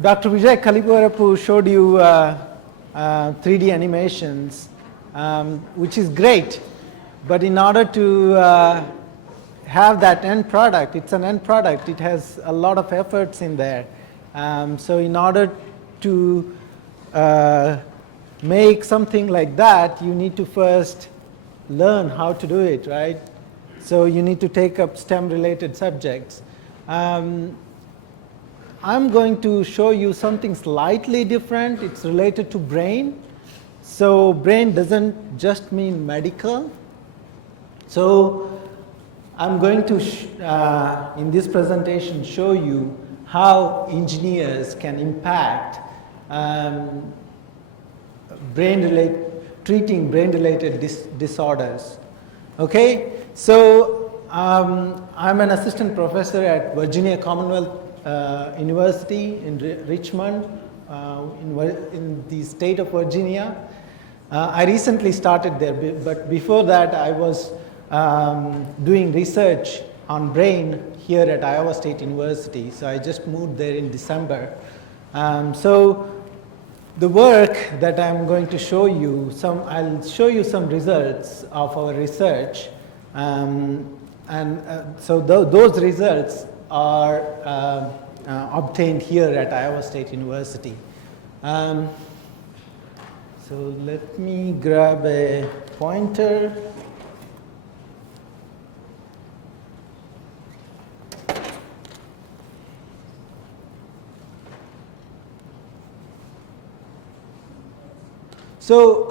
Dr. Vijay Kaliparapu showed you 3D animations, which is great. But in order to have that end product, it's an end product. It has a lot of efforts in there. So in order to make something like that, you need to first learn how to do it, right? So you need to take up STEM-related subjects. I'm going to show you something slightly different. It's related to brain. So brain doesn't just mean medical. So I'm going to, in this presentation, show you how engineers can impact treating brain-related disorders. Okay, so I'm an assistant professor at Virginia Commonwealth University in Richmond, in the state of Virginia. I recently started there, but before that I was doing research on brain here at Iowa State University. So I just moved there in December. So the work that I'm going to show you, I'll show you some results of our research. So those results are obtained here at Iowa State University. So let me grab a pointer. So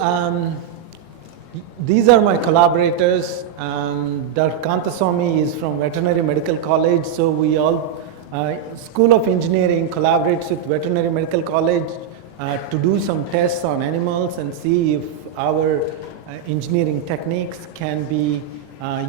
these are my collaborators. Dr. Kanthaswamy is from Veterinary Medical College. So we all, School of Engineering collaborates with Veterinary Medical College to do some tests on animals and see if our engineering techniques can be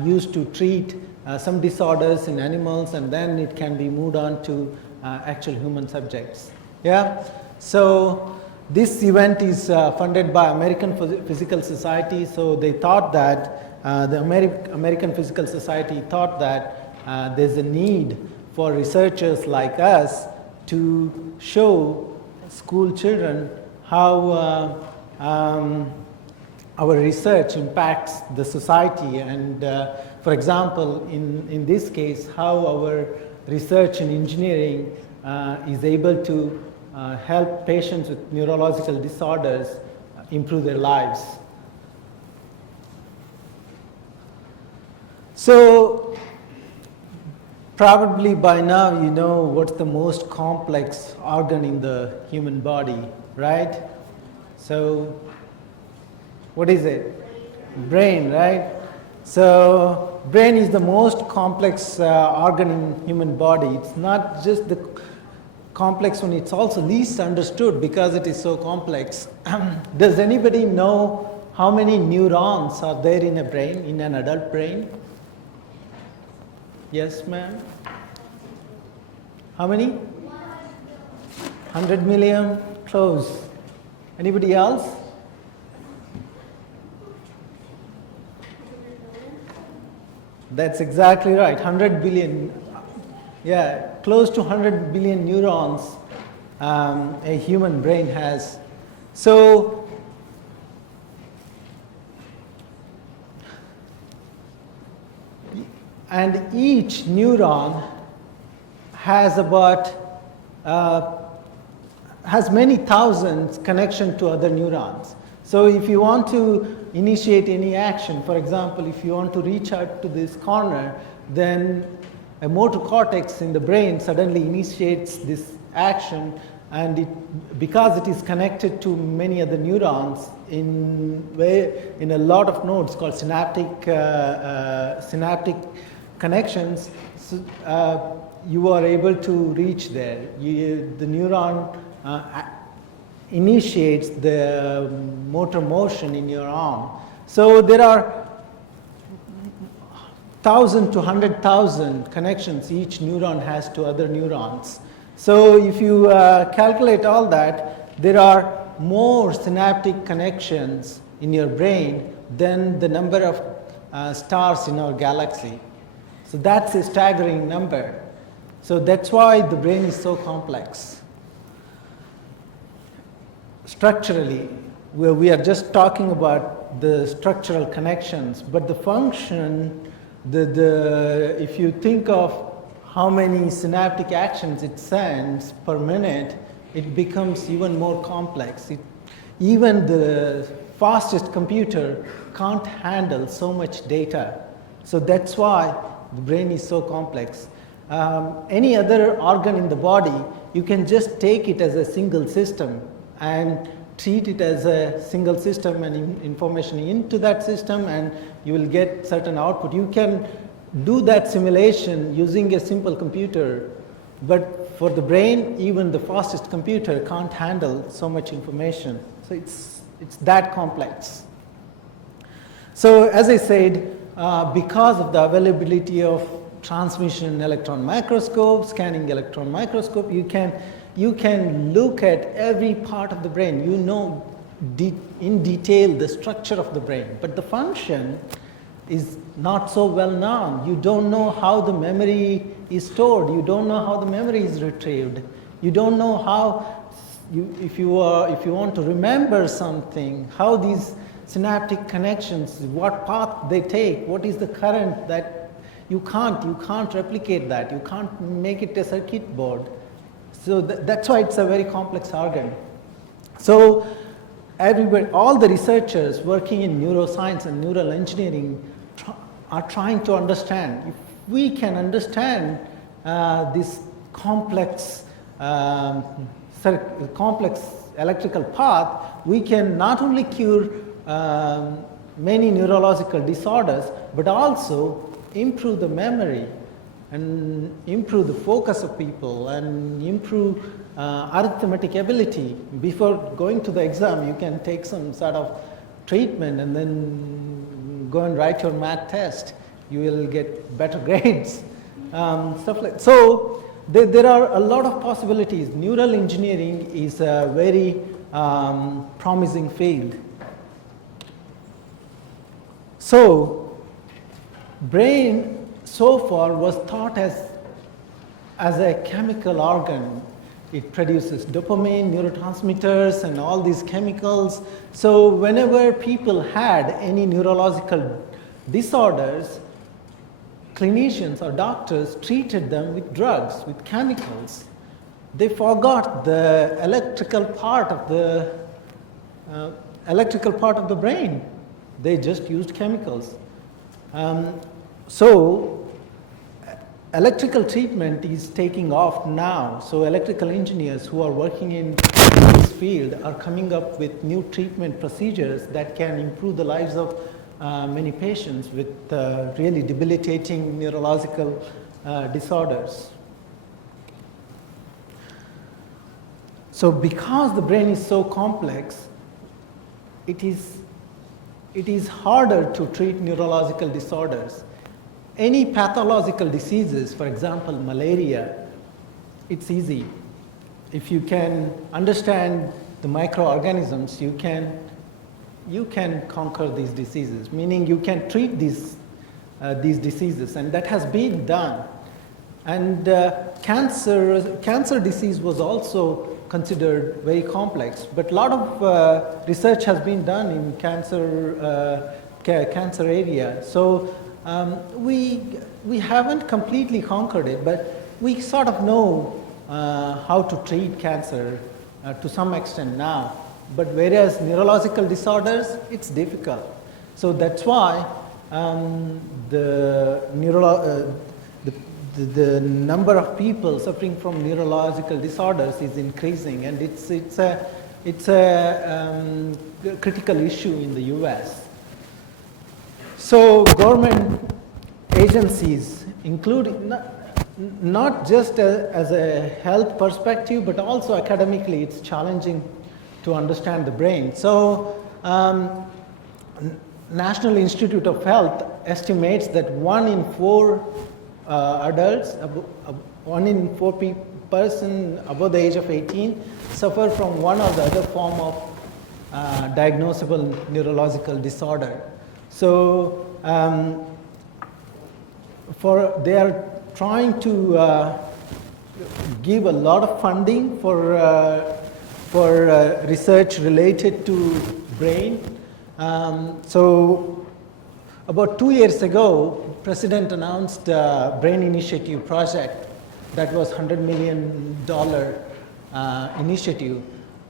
used to treat some disorders in animals, and then it can be moved on to actual human subjects. Yeah. So this event is funded by American Physical Society. So they thought that the American Physical Society thought that there's a need for researchers like us to show school children how our research impacts the society, and for example, in this case, how our research in engineering is able to help patients with neurological disorders improve their lives. So probably by now you know what's the most complex organ in the human body, right? So what is it? Brain, right? So brain is the most complex organ in human body. It's not just the complex one, it's also least understood because it is so complex. Does anybody know how many neurons are there in a brain, in an adult brain? Yes, ma'am? How many? 100 million? Close. Anybody else? That's exactly right, 100 billion. Yeah, close to 100 billion neurons a human brain has. So and each neuron has about has many thousands connection to other neurons. So if you want to initiate any action, for example, if you want to reach out to this corner, then a motor cortex in the brain suddenly initiates this action, and because it is connected to many other neurons in a lot of nodes called synaptic connections, so, you are able to reach there. The neuron initiates the motor motion in your arm. So there are 1,000 to 100,000 connections each neuron has to other neurons. So if you calculate all that, there are more synaptic connections in your brain than the number of stars in our galaxy. So that's a staggering number. So that's why the brain is so complex. Structurally, we are just talking about the structural connections, but the function, if you think of how many synaptic actions it sends per minute, it becomes even more complex. Even the fastest computer can't handle so much data. So that's why the brain is so complex. Any other organ in the body, you can just take it as a single system and treat it as a single system and information into that system, and you will get certain output. You can do that simulation using a simple computer, but for the brain, even the fastest computer can't handle so much information. So it's that complex. So as I said, because of the availability of transmission electron microscope, scanning electron microscope, you can look at every part of the brain. You know in detail the structure of the brain, but the function is not so well known. You don't know how the memory is stored. You don't know how the memory is retrieved. You don't know how, if you want to remember something, how these synaptic connections, what path they take, what is the current that you can't replicate that. You can't make it a circuit board. So that's why it's a very complex organ. So all the researchers working in neuroscience and neural engineering are trying to understand. If we can understand this complex electrical path, we can not only cure many neurological disorders, but also improve the memory and improve the focus of people and improve arithmetic ability. Before going to the exam, you can take some sort of treatment and then go and write your math test. You will get better grades. Stuff like so. There are a lot of possibilities. Neural engineering is a very promising field. So, brain so far was thought as a chemical organ. It produces dopamine, neurotransmitters, and all these chemicals. So whenever people had any neurological disorders, clinicians or doctors treated them with drugs, with chemicals. They forgot the electrical part of the brain. They just used chemicals. So electrical treatment is taking off now. So electrical engineers who are working in this field are coming up with new treatment procedures that can improve the lives of many patients with really debilitating neurological disorders. So because the brain is so complex, it is harder to treat neurological disorders. Any pathological diseases, for example, malaria, it's easy. If you can understand the microorganisms, you can conquer these diseases, meaning you can treat these diseases, and that has been done. And cancer disease was also considered very complex, but a lot of research has been done in cancer area. So we haven't completely conquered it, but we sort of know how to treat cancer to some extent now. But whereas neurological disorders, it's difficult. So that's why the number of people suffering from neurological disorders is increasing, and it's a critical issue in the US. So government agencies, including not just as a health perspective, but also academically, it's challenging to understand the brain. So National Institute of Health estimates that 1 in 4 adults, 1 in 4 person above the age of 18 suffer from one or the other form of diagnosable neurological disorder. So they are trying to give a lot of funding for research related to brain. So about 2 years ago, President announced a Brain Initiative project that was $100 million initiative.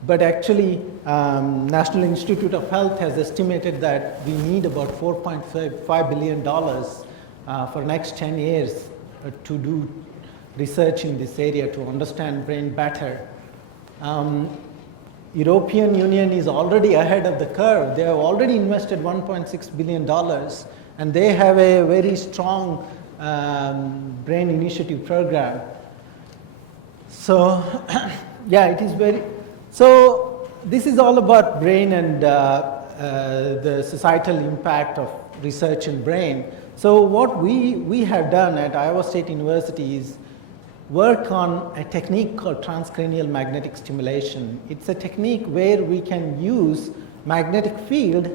But actually, National Institute of Health has estimated that we need about $4.5 billion for next 10 years to do research in this area to understand brain better. European Union is already ahead of the curve. They have already invested $1.6 billion, and they have a very strong brain initiative program. So, yeah, it is very. So this is all about brain and the societal impact of research in brain. So what we have done at Iowa State University is work on a technique called transcranial magnetic stimulation. It's a technique where we can use magnetic field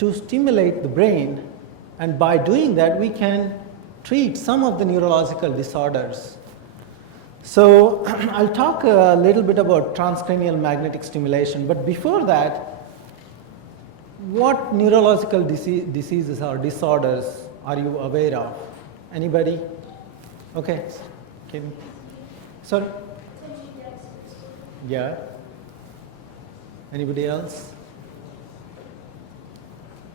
to stimulate the brain, and by doing that we can treat some of the neurological disorders. So I'll talk a little bit about transcranial magnetic stimulation, but before that, what neurological diseases or disorders are you aware of? Anybody? Okay. Sorry? Yeah. Anybody else?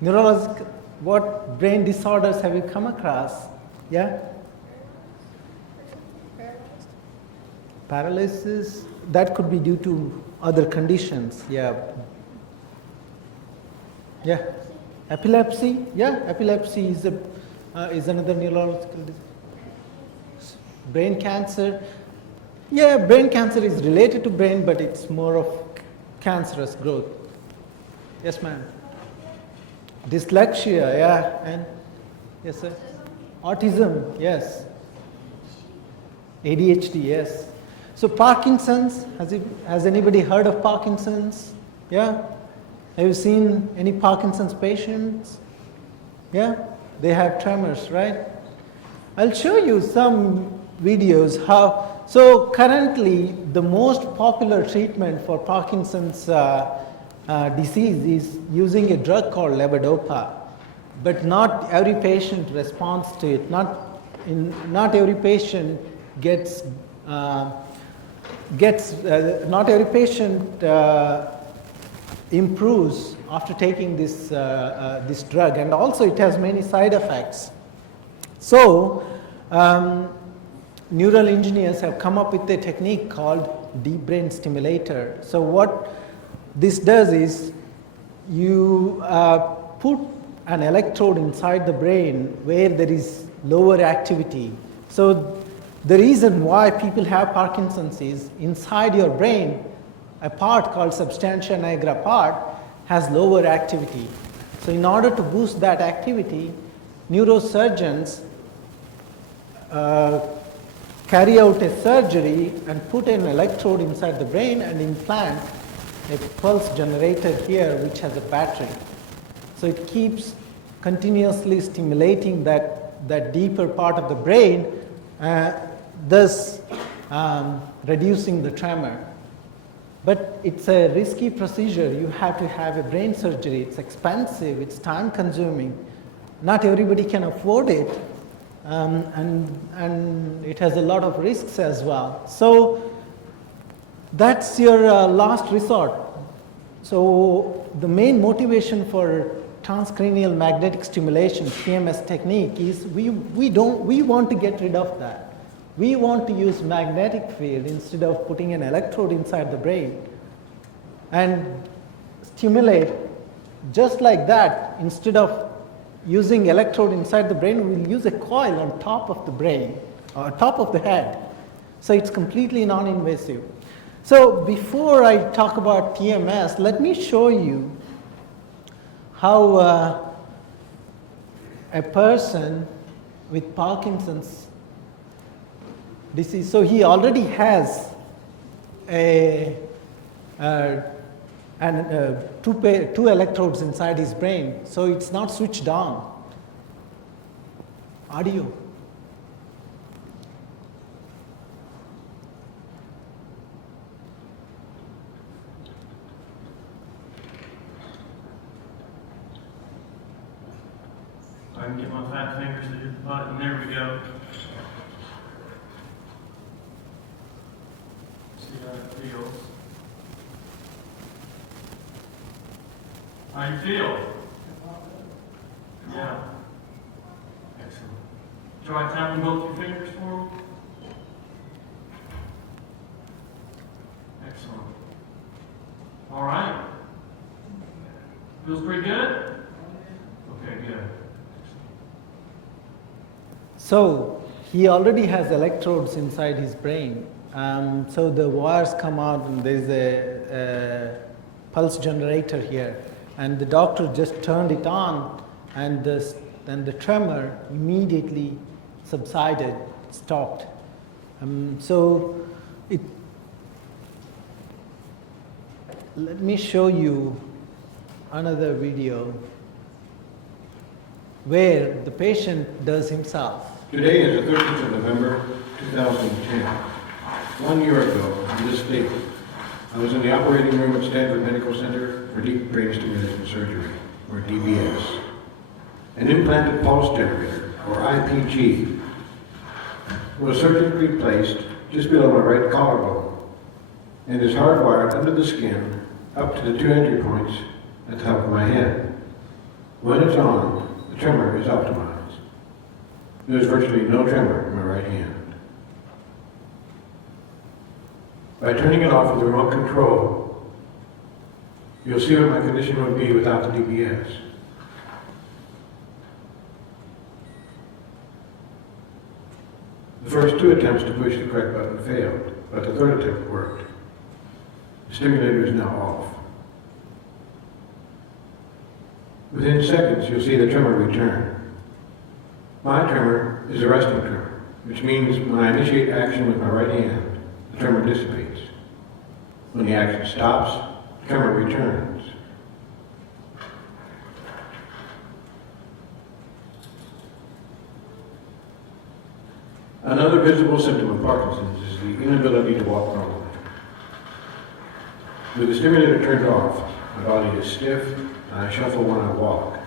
Neurological, what brain disorders have you come across? Yeah? Paralysis, that could be due to other conditions. Yeah. Yeah. Epilepsy, yeah, epilepsy is another neurological disease. Brain cancer, yeah, brain cancer is related to brain, but it's more of cancerous growth. Yes, ma'am. Dyslexia, yeah, and yes, sir. Autism, yes. ADHD, yes. So Parkinson's, has anybody heard of Parkinson's? Yeah? Have you seen any Parkinson's patients? Yeah? They have tremors, right? I'll show you some videos how, so currently the most popular treatment for Parkinson's disease is using a drug called levodopa, but not every patient responds to it. Not every patient gets not every patient improves after taking this drug, and also it has many side effects. So neural engineers have come up with a technique called deep brain stimulator. So what this does is you put an electrode inside the brain where there is lower activity. So the reason why people have Parkinson's is inside your brain, a part called substantia nigra part has lower activity. So in order to boost that activity, neurosurgeons carry out a surgery and put an electrode inside the brain and implant a pulse generator here which has a battery. So it keeps continuously stimulating that deeper part of the brain, thus reducing the tremor. But it's a risky procedure. You have to have a brain surgery. It's expensive, it's time consuming. Not everybody can afford it, and it has a lot of risks as well. So that's your last resort. So the main motivation for transcranial magnetic stimulation, TMS technique, is we want to get rid of that. We want to use magnetic field instead of putting an electrode inside the brain and stimulate just like that. Instead of using electrode inside the brain, we'll use a coil on top of the brain or top of the head. So it's completely non-invasive. So before I talk about TMS, let me show you how a person with Parkinson's disease, so he already has two electrodes inside his brain, so it's not switched on. Audio. get my fat fingers to hit the button. There we go. See how it feels. How you feel? Yeah. Excellent. Try tapping both your fingers for me. Excellent. All right. Feels pretty good? Okay, good. So he already has electrodes inside his brain. So the wires come out and there's a pulse generator here. And the doctor just turned it on and then the tremor immediately subsided, stopped. Let me show you another video where the patient does himself. Today is the 13th of November, 2010. 1 year ago, on this date, I was in the operating room at Stanford Medical Center for Deep Brain Stimulation Surgery, or DBS. An implanted pulse generator, or IPG, was surgically placed just below my right collarbone and is hardwired under the skin up to the two entry points at the top of my head. When it's on, the tremor is optimized. There's virtually no tremor in my right hand. By turning it off with the remote control, you'll see what my condition would be without the DBS. The first two attempts to push the correct button failed, but the third attempt worked. The stimulator is now off. Within seconds, you'll see the tremor return. My tremor is a resting tremor, which means when I initiate action with my right hand, the tremor dissipates. When the action stops, the tremor returns. Another visible symptom of Parkinson's is the inability to walk normally. With the stimulator turned off, my body is stiff and I shuffle when I walk.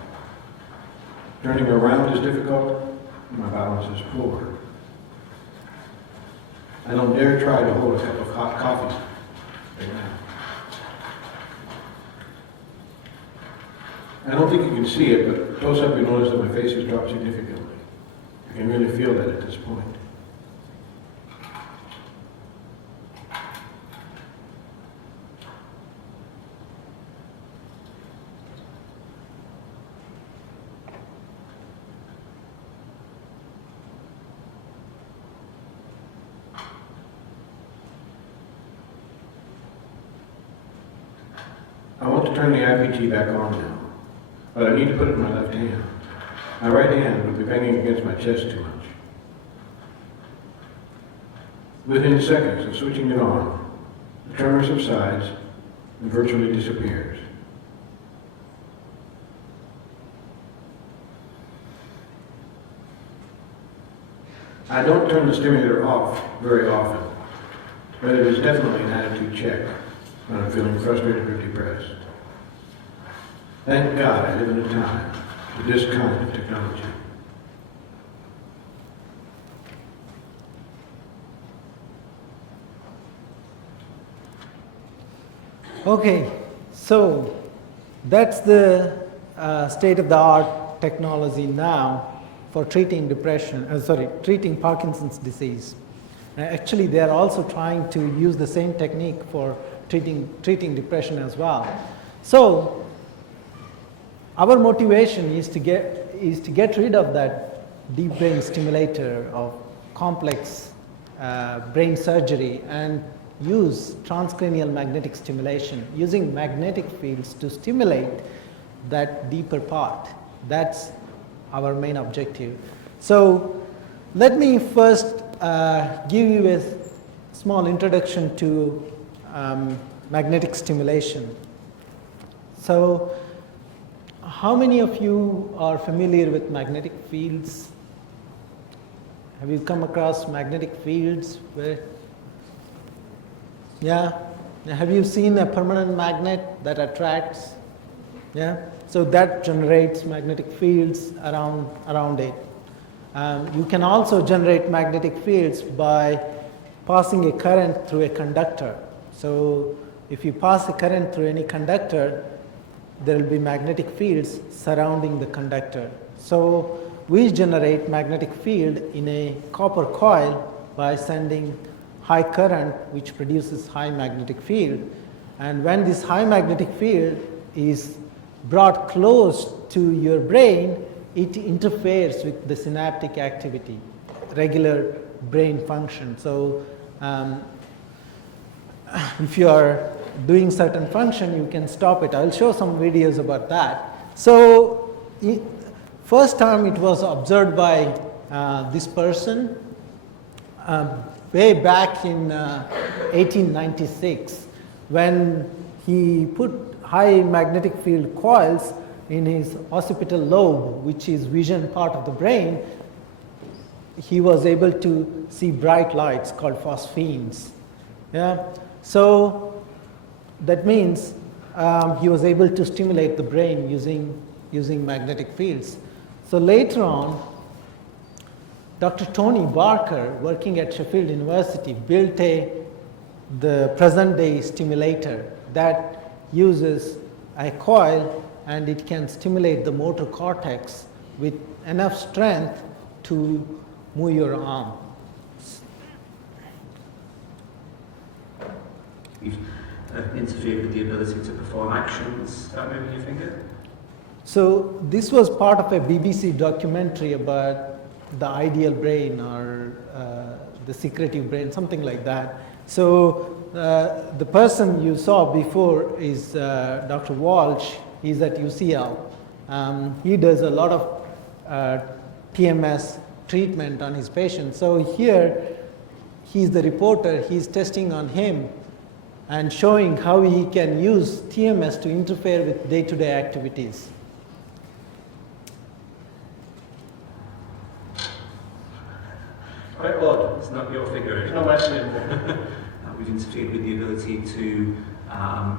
Turning around is difficult and my balance is poor. I don't dare try to hold a cup of hot coffee right now. I don't think you can see it, but close up you notice that my face has dropped significantly. I can really feel that at this point. I want to turn the IPG back on now, but I need to put it in my left hand. My right hand would be banging against my chest too much. Within seconds of switching it on, the tremor subsides and virtually disappears. I don't turn the stimulator off very often, but it is definitely an attitude check when I'm feeling frustrated or depressed. Thank God I live in a time with this kind of technology. Okay, so that's the state-of-the-art technology now for treating treating Parkinson's disease. Actually, they are also trying to use the same technique for treating depression as well. So, our motivation is to get rid of that deep brain stimulator of complex brain surgery and use transcranial magnetic stimulation, using magnetic fields to stimulate that deeper part. That's our main objective. So let me first give you a small introduction to magnetic stimulation. So how many of you are familiar with magnetic fields? Have you come across magnetic fields? Yeah? Have you seen a permanent magnet that attracts Yeah, so that generates magnetic fields around it. You can also generate magnetic fields by passing a current through a conductor. So if you pass a current through any conductor, there will be magnetic fields surrounding the conductor. So we generate magnetic field in a copper coil by sending high current, which produces high magnetic field. And when this high magnetic field is brought close to your brain, it interferes with the synaptic activity, regular brain function. So if you are doing certain function, you can stop it. I'll show some videos about that. So first time it was observed by this person way back in 1896, when he put high magnetic field coils in his occipital lobe, which is vision part of the brain. He was able to see bright lights called phosphenes. Yeah? So that means he was able to stimulate the brain using magnetic fields. So later on, Dr. Tony Barker, working at Sheffield University, built the present day stimulator that uses a coil, and it can stimulate the motor cortex with enough strength to move your arm. You've interfered with the ability to perform actions without moving your finger? So this was part of a BBC documentary about the ideal brain, or the secretive brain, something like that. So the person you saw before is Dr. Walsh. He's at UCL. He does a lot of TMS treatment on his patients. So here, he's the reporter. He's testing on him and showing how he can use TMS to interfere with day-to-day activities. Quite odd. It's not your finger. There's no lesson. We've interfered with the ability to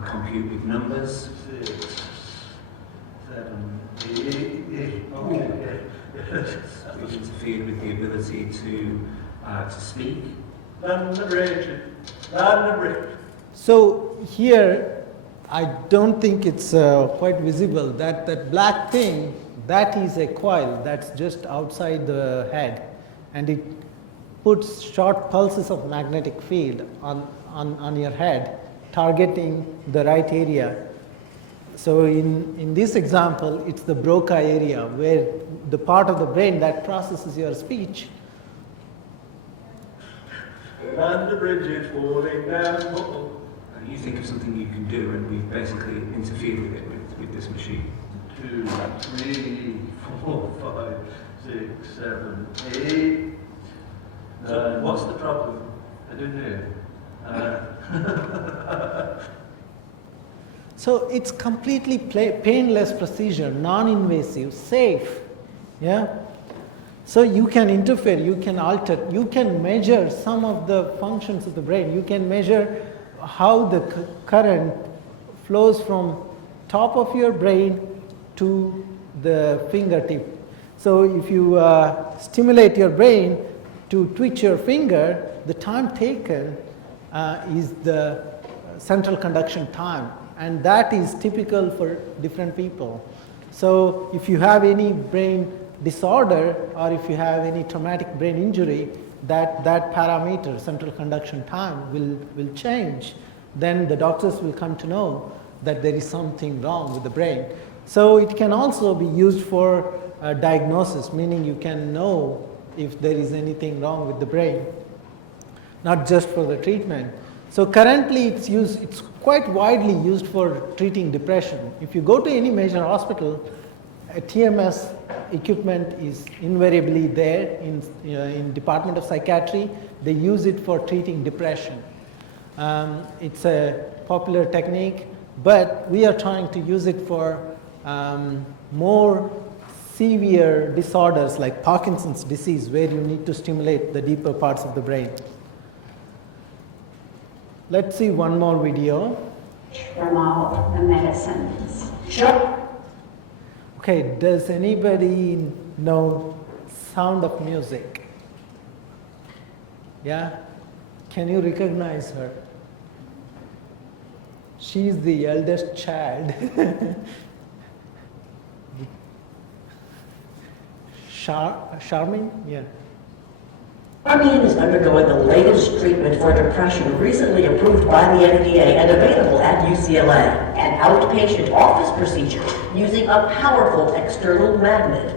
compute with numbers. 6, 7, 8. Okay. We've interfered with the ability to speak. Land the bridge. Land the bridge. So here, I don't think it's quite visible. That black thing, that is a coil that's just outside the head, and it puts short pulses of magnetic field on your head, targeting the right area. So in this example, it's the Broca area, where the part of the brain that processes your speech. And the bridge is falling down. You think of something you can do, and we've basically interfered with it with this machine. 2, 3, 4, 5, 6, 7, 8. So what's the problem? I don't know. So it's completely painless procedure, non-invasive, safe. Yeah. So you can interfere, you can alter, you can measure some of the functions of the brain. You can measure how the current flows from top of your brain to the fingertip. So if you stimulate your brain to twitch your finger, the time taken is the central conduction time, and that is typical for different people. So if you have any brain disorder, or if you have any traumatic brain injury, that parameter, central conduction time, will change. Then the doctors will come to know that there is something wrong with the brain. So it can also be used for diagnosis, meaning you can know if there is anything wrong with the brain, not just for the treatment. So currently it's quite widely used for treating depression. If you go to any major hospital, a TMS equipment is invariably there in Department of Psychiatry. They use it for treating depression. It's a popular technique, but we are trying to use it for more severe disorders like Parkinson's disease, where you need to stimulate the deeper parts of the brain. Let's see one more video. From all the medicines. Shut Okay, does anybody know Sound of Music? Yeah? Can you recognize her? She's the eldest child. Charmin? Yeah. Charmian is undergoing the latest treatment for depression recently approved by the FDA and available at UCLA. An outpatient office procedure using a powerful external magnet.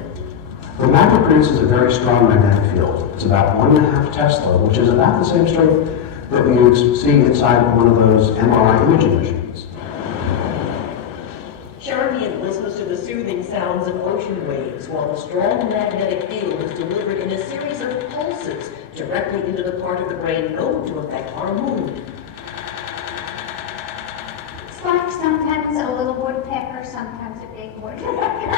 The magnet produces a very strong magnetic field. It's about 1.5 Tesla, which is about the same strength that we see inside one of those MRI imaging machines. Charmian listens to the soothing sounds of ocean waves while the strong magnetic field is delivered in a series of pulses directly into the part of the brain known to affect our mood. It's like sometimes a little woodpecker, sometimes a big woodpecker.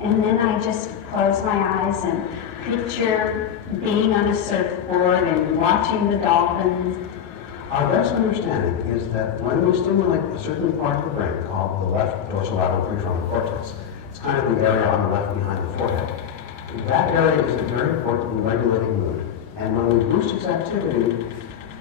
And then I just close my eyes and picture being on a surfboard and watching the dolphins. Our best understanding is that when we stimulate a certain part of the brain called the left dorsolateral prefrontal cortex, it's kind of the area on the left behind the forehead. That area is very important in regulating mood. And when we boost its activity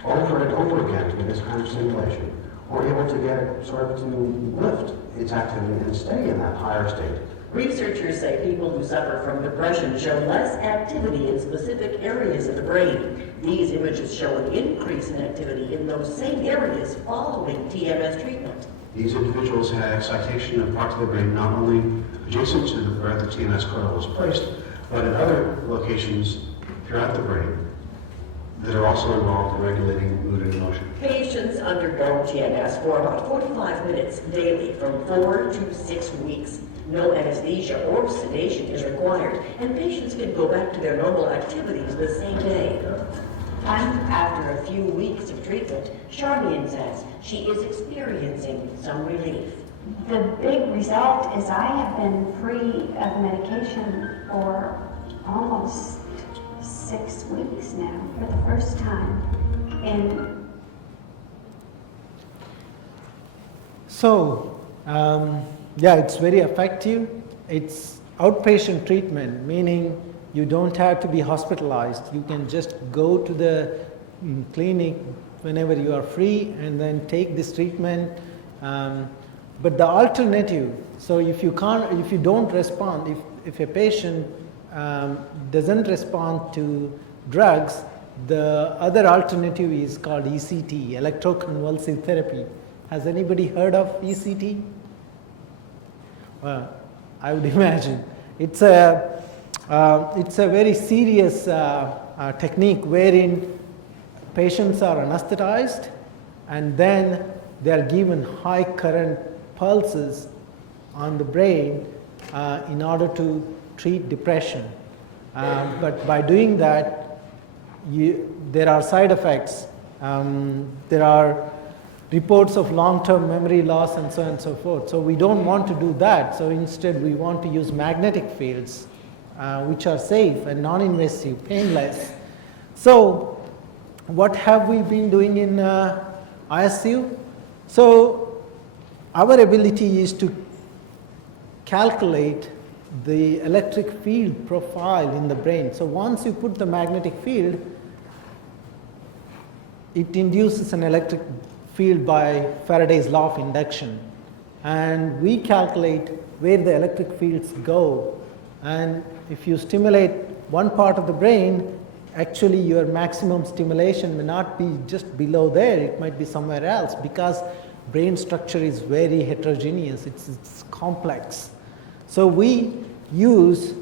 over and over again with this kind of stimulation, we're able to get it sort of to lift its activity and stay in that higher state. Researchers say people who suffer from depression show less activity in specific areas of the brain. These images show an increase in activity in those same areas following TMS treatment. These individuals had excitation of parts of the brain not only adjacent to where the TMS coil was placed, but in other locations throughout the brain that are also involved in regulating mood and emotion. Patients undergo TMS for about 45 minutes daily from 4 to 6 weeks. No anesthesia or sedation is required, and patients can go back to their normal activities the same day. After a few weeks of treatment, Charmian says she is experiencing some relief. The big result is I have been free of medication for almost 6 weeks now, for the first time. And So, yeah, it's very effective. It's outpatient treatment, meaning you don't have to be hospitalized. You can just go to the clinic whenever you are free and then take this treatment. But the alternative, so if you don't respond, if a patient doesn't respond to drugs, the other alternative is called ECT, electroconvulsive therapy. Has anybody heard of ECT? Well, I would imagine. It's a very serious technique wherein patients are anesthetized and then they are given high current pulses on the brain in order to treat depression. But by doing that, there are side effects. There are reports of long-term memory loss and so on and so forth. So we don't want to do that. So instead we want to use magnetic fields which are safe and non-invasive, painless. So what have we been doing in ISU? So our ability is to calculate the electric field profile in the brain. So once you put the magnetic field, it induces an electric field by Faraday's law of induction. And we calculate where the electric fields go. And if you stimulate one part of the brain, actually your maximum stimulation may not be just below there, it might be somewhere else because brain structure is very heterogeneous, it's complex. So we use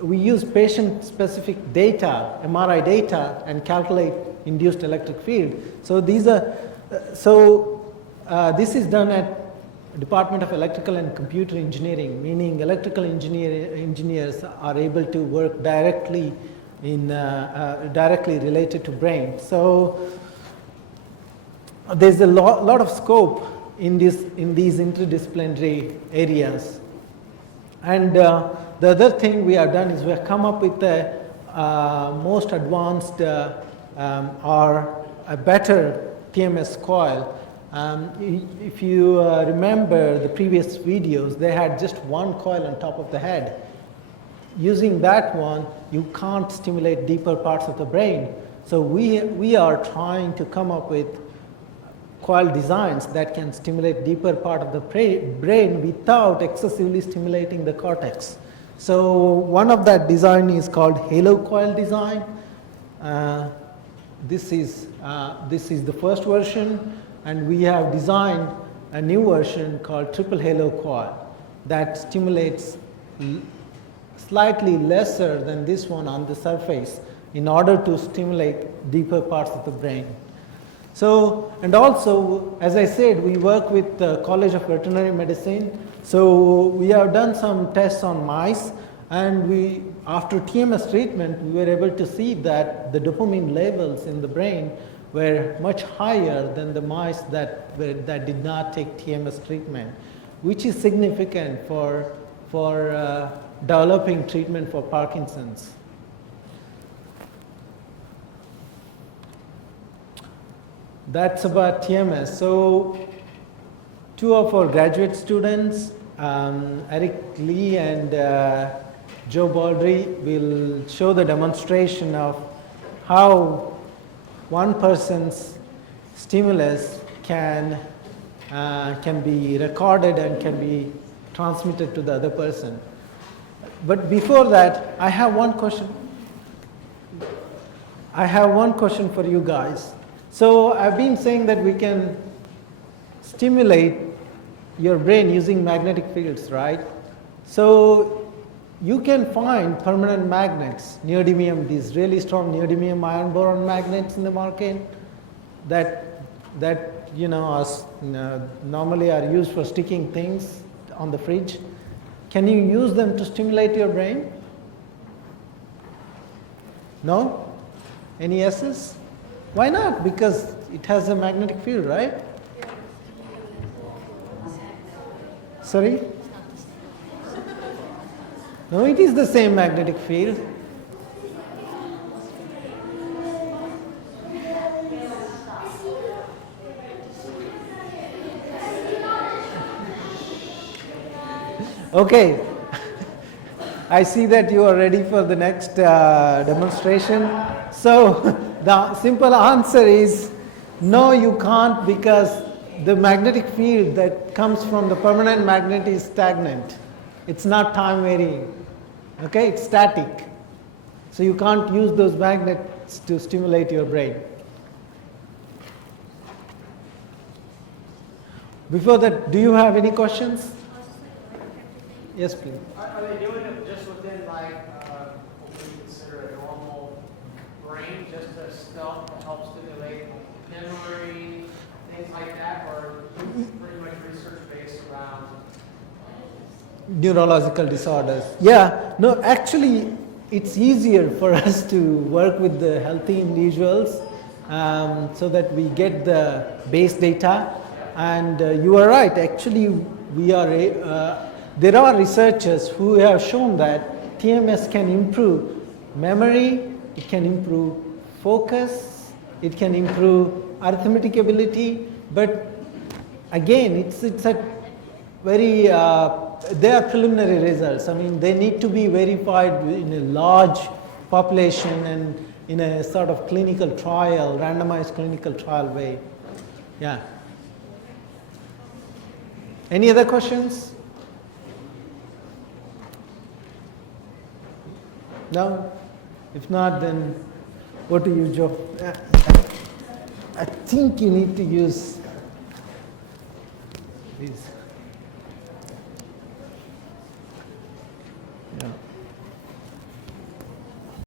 patient-specific data, MRI data, and calculate induced electric field. So these are, this is done at Department of Electrical and Computer Engineering, meaning electrical engineers are able to work directly related to brain. So there's a lot of scope in these interdisciplinary areas. And the other thing we have done is we have come up with the most advanced or a better TMS coil. If you remember the previous videos, they had just one coil on top of the head. Using that one, you can't stimulate deeper parts of the brain. So we are trying to come up with coil designs that can stimulate deeper part of the brain without excessively stimulating the cortex. So one of that design is called halo coil design. This is the first version, and we have designed a new version called triple halo coil that stimulates slightly lesser than this one on the surface in order to stimulate deeper parts of the brain. So, and also, as I said, we work with the College of Veterinary Medicine. So we have done some tests on mice, and after TMS treatment, we were able to see that the dopamine levels in the brain were much higher than the mice that did not take TMS treatment, which is significant for developing treatment for Parkinson's. That's about TMS. So two of our graduate students, Eric Lee and Joe Baldry, will show the demonstration of how one person's stimulus can be recorded and can be transmitted to the other person. But before that, I have one question. I have one question for you guys. So I've been saying that we can stimulate your brain using magnetic fields, right? So you can find permanent magnets, neodymium, these really strong neodymium iron boron magnets in the market that normally are used for sticking things on the fridge. Can you use them to stimulate your brain? No? Any yeses? Why not? Because it has a magnetic field, right? Sorry? No, it is the same magnetic field. Okay. I see that you are ready for the next demonstration. So the simple answer is no, you can't, because the magnetic field that comes from the permanent magnet is stagnant. It's not time varying. Okay, it's static. So you can't use those magnets to stimulate your brain. Before that, do you have any questions? Yes, please. Are they doing it just within like what we consider a normal brain, just to help stimulate memory, things like that, or pretty much research based around Neurological disorders. Yeah, no, actually, it's easier for us to work with the healthy individuals so that we get the base data. And you are right, actually, there are researchers who have shown that TMS can improve memory, it can improve focus, it can improve arithmetic ability, but again, it's a very, they are preliminary results. I mean, they need to be verified in a large population and in a sort of clinical trial, randomized clinical trial way. Yeah. Any other questions? No? If not, then what do you, Joe? I think you need to use these.